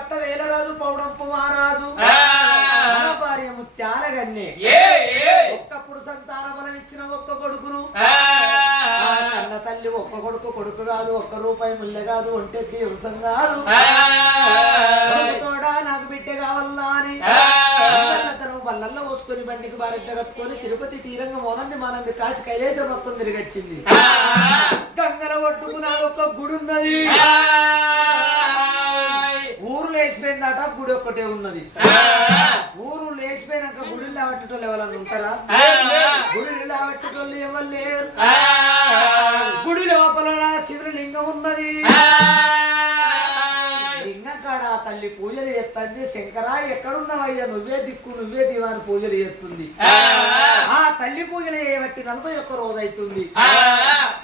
పట్ట వేలరాజు పౌడంపు మహారాజు భార్య ముత్యాలగన్నే ఒక్కప్పుడు సంతాన బలం ఇచ్చిన ఒక్క కొడుకును కన్న తల్లి ఒక్క కొడుకు కాదు, ఒక్క రూపాయి ముల్లె కాదు, ఒంటె దివసం కాదు, తోడా నాకు బిడ్డ కావాలన్నా అని తను బల్లల్లో పోసుకొని బండికి భార్య కట్టుకొని తిరుపతి తీరంగా మోనంది మానంది కాసి కైలేసే మొత్తం తిరిగొచ్చింది. గంగల ఒట్టుకున్న ఒక్క గుడి ఉన్నది, ఊరు లేచిపోయిందట, గుడి ఒక్కటే ఉన్నది. ఊరు లేచిపోయినాక గుడిలో లావట్టేటోళ్ళు ఎవరన్నా ఉంటారా? గుడిలో లావట్టేటోళ్ళు ఎవరు లేరు. గుడి లోపల శివలింగం ఉన్నది. లింగం కాడ తల్లి పూజలు చేస్తుంది. శంకరా ఎక్కడున్నావయ్యా, నువ్వే దిక్కు నువ్వే దివాని పూజలు చేస్తుంది. ఆ తల్లి పూజలు చేయబట్టి 41 రోజు అవుతుంది.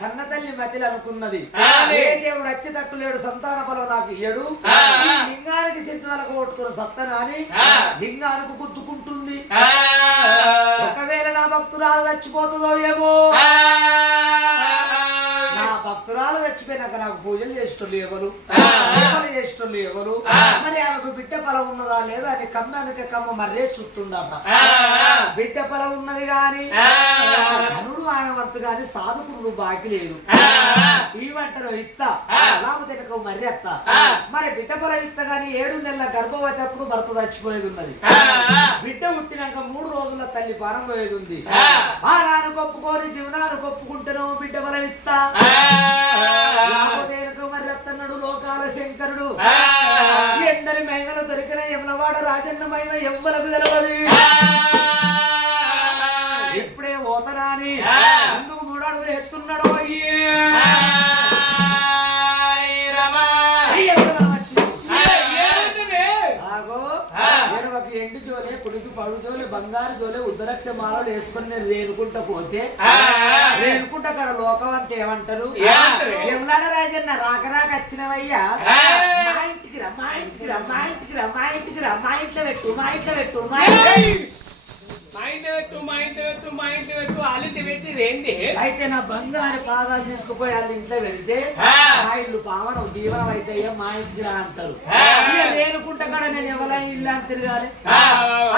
కన్న తల్లి మధ్యలో అనుకున్నది, ఏ దేవుడు వచ్చి తక్కులేడు, సంతాన బలం నాకు ఇయ్యడు, ఈ లింగానికి సిద్ధలకు కొట్టుకున్న సత్తన అని లింగానికి గుద్దుకుంటుంది. ఒకవేళ నా భక్తురాలు చచ్చిపోతుందో ఏమో, నా భక్తురాలు చచ్చిపోయినాక నాకు పూజలు చేసేటోళ్ళు ఎవరు, సేవలు చేసేటోళ్ళు ఎవరు, మరి ఆమెకు బిడ్డ బలం ఉన్నదా లేదా అని కమ్మానికి కమ్మ మర్రే చుట్టుందట. బిడ్డ బలం ఉన్నది గాని ధనుడు ఆమె వంతు గాని సాధుకుడు బాకి లేదు. ఈ వంటలో ఇత్త లేకపోతే మర్రి అత్త. మరి బిడ్డ బలం ఇత్త గాని 7 నెలల గర్భవతి అప్పుడు భర్త చచ్చిపోయేది ఉన్నది. బిడ్డ పుట్టినాక 3 రోజుల తల్లి పానం పోయేది ఉంది. పానాన్ని కొప్పుకొని జీవనాన్ని కొప్పుకుంటేనో బిడ్డ బలం ఇత్త, మరి అత్తన్నాడు లోకాల శంకరుడు. ఎందరి మహిమలు దొరికిన యమలవాడ రాజన్న మహిమ ఎవ్వరకు తెలవదు. ఇప్పుడే పోతనాని అందుకు 3 అడుగులు ఎత్తున్నాడు. ఎండు జోలే కుడికి పడు జోలే బంగారు జోలే ఉద్దరక్ష మాలలు వేసుకుని నేను రేనుకుంటా పోతే రేనుకుంటా అక్కడ లోకం అంతా ఏమంటారు? యమలాడ రాజన్న రాక వచ్చినవయ్యా, మా ఇంటికి రా, మా ఇంటికి రా, మా ఇంటికి రా, మా ఇంటికి రా, మా ఇంట్లో పెట్టు, మా ఇంట్లో పెట్టు, మా అయితే నా బంగారు పాదాలు తీసుకుపోయి వాళ్ళ ఇంట్లో వెళ్తే మా ఇల్లు పావన దీవనం అయితే మా ఇంటికి రా అంటారు. రేణుకుంట కాడ నేను ఎవరైనా ఇల్లు అని తిరగాలి,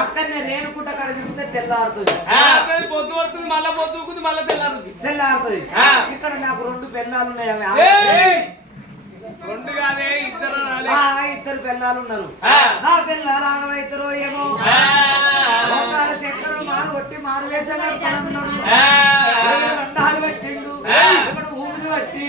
అక్కడనే రేణుకుంట కాడ తిరిగితే తెల్లారుతుంది, తెల్లారుతుంది. ఇక్కడ నాకు 2 పెళ్ళాలు ఉన్నాయి, 2 పెళ్ళాలు ఉన్నారు. నా పిల్లలు ఆగమైతారో ఏమో, లోకాల శంకరుడు మారు కొట్టి మారు వేసాడు, బండాలు పట్టిండు, ఊపిరి పట్టి